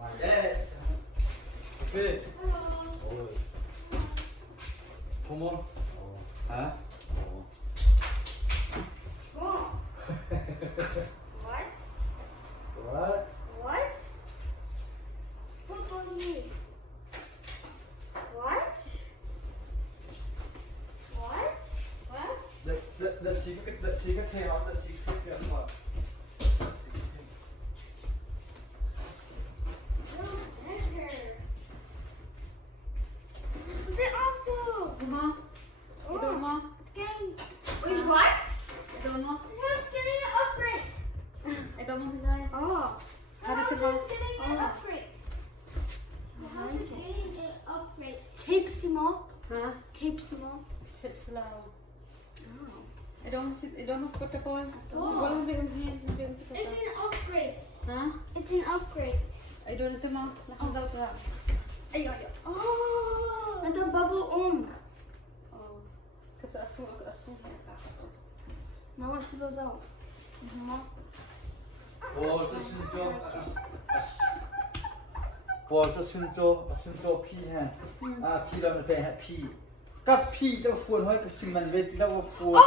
Ngoài đấy. Ok. Ôi. Không không? Hả? What? What? What? What on me? What? What? What? Let's see cái theo, let's see cái theo rồi. No, never. They're also. Mo, idol mo. It's getting. Wait, what? Idol mo. It's getting an upgrade. Idol mo Hilay. Oh. How did it How go? is getting an Oh. upgrade? How is getting an upgrade? Tape small. Ha? Tape small. Chips lao. Oh. Idol mo protocol. Oh. Walang bilang hin, bilang It's protocol. an upgrade. Ha? It's an upgrade. Idol ito mo. Nakadaw ka. Ay, ay, ay. Oh. And the bubble Oh. Kasi aso na ako. Now let's see those out. 오, 저 순조. 와, 저 순조 피 해. 아, 피라면 배 피. 까 피, 저 후원 할 그 신만 왜 이라고 후원.